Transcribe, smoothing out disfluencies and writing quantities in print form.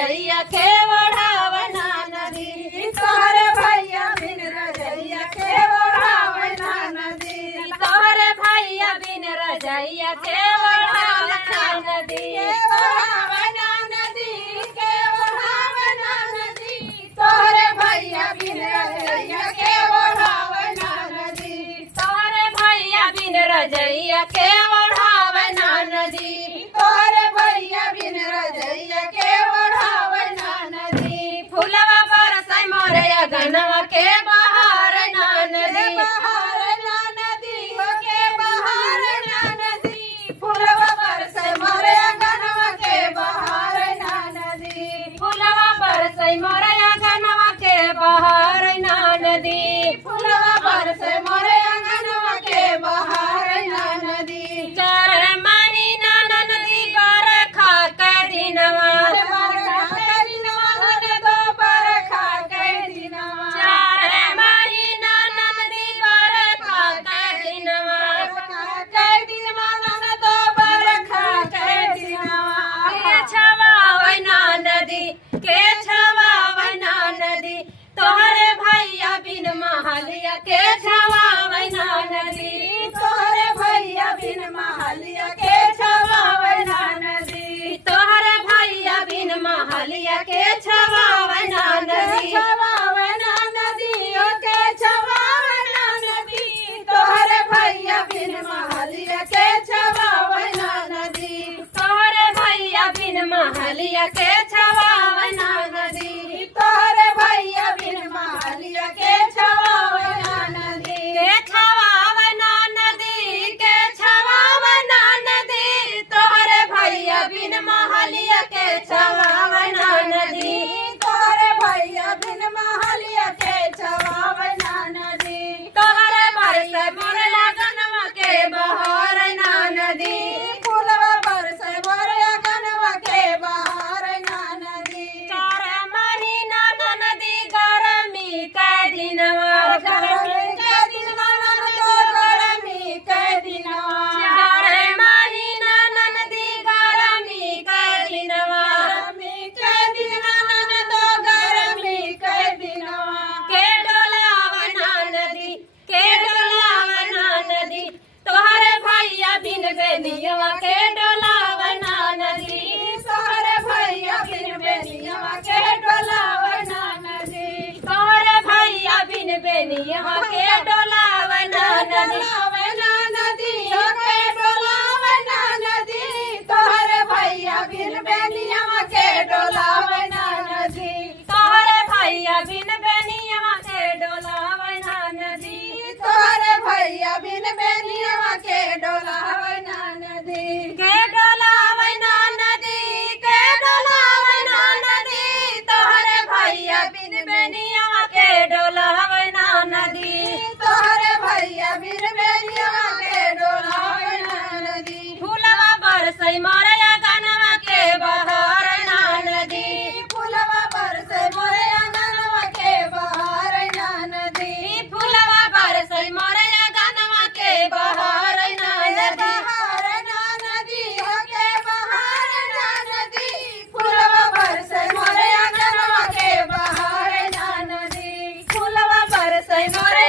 रजैया के ओढ़ावना नदी तोहरे भैया बिन रजैया के ओढ़ावना नदी तोहरे भैया बिन रजैया के ओढ़ावना नदी ओढ़ावना नदी के ओढ़ावना नदी तोहरे भैया बिन रजैया के ओढ़ावना नदी तोहरे भैया बिन रजैया के ओढ़ावना नदी तोहरे भैया बिन रजैया के ओढ़ावना नदी फुलवा बरसै मोरे अगनवा के बहार ना नदी बहार ना नदी हो के बहार ना नदी फुलवा बरसै मोरे अगनवा के बहार ना नदी फुलवा बरसै मोरे अगनवा के बहार ना नदी फुलवा बरसै मोरे अगनवा के बहार ना नदी चार मानी ना नदी बरखा के दिनवा के छवावना नदी तोहरे भैया बिन महलिया के छवावना नदी तोहरे भैया बिन महलिया के छवावना नदी तोहरे भैया बिन महलिया के छवावना नदी छवावना नदी ओ के छवावना नदी तोहरे भैया बिन महलिया के छवावना नदी तोहरे भैया बिन महलिया के छवावना नदी तोहरे भैया बिन महलिया के छवावना नदी के छवावना नदी के छवावना नदी तोहरे भैया बिन महलिया के छवावना नदी तोहरे भैया बिन महलिया के छवावना नदी तोहरे बरसे मोरे लगनवा के बहार ना नदी फूलवा बरसे मोरे लगनवा के बहार ना नदी चार महीना नदी गरमी के दिनवा गरमी के दिनवा तो गरमी के दिनवा चार महीना नदी गरमी के दिनवा गरमी के दिनवा तो गरमी के दिनवा के डोलावना नदी के डोलावना नदी तोहरे भैया बिन बेनियवा के डोलावना नदी तोहरे भैया बिन बेनियवा के डोलावना नदी तोहरे भैया बिन बेनियवा के डोलावना नदी हो के डोलावना नदी तोहरे भैया बिन बेनियवा के डोलावना नदी तोहरे भैया बिन बेनियवा के डोलावना नदी तोहरे भैया बिन बेनियवा के डोलावना नदी के डोलावना नदी के डोलावना नदी तोहरे भैया बिन बेनियवा के डोलावना नदी तोहरे भैया बिन बेनियवा के डोलावना नदी फूलवा बरसै मोरे अगनवा के बहार ना नदी फूलवा बरसै मोरे अगनवा के बहार ना नदी फूलवा बरसै मोरे अगनवा के बहार ना नदी बहार ना नदी हो के बहार ना नदी फूलवा बरसै मोरे अगनवा के बहार ना नदी फूलवा बरसै मोरे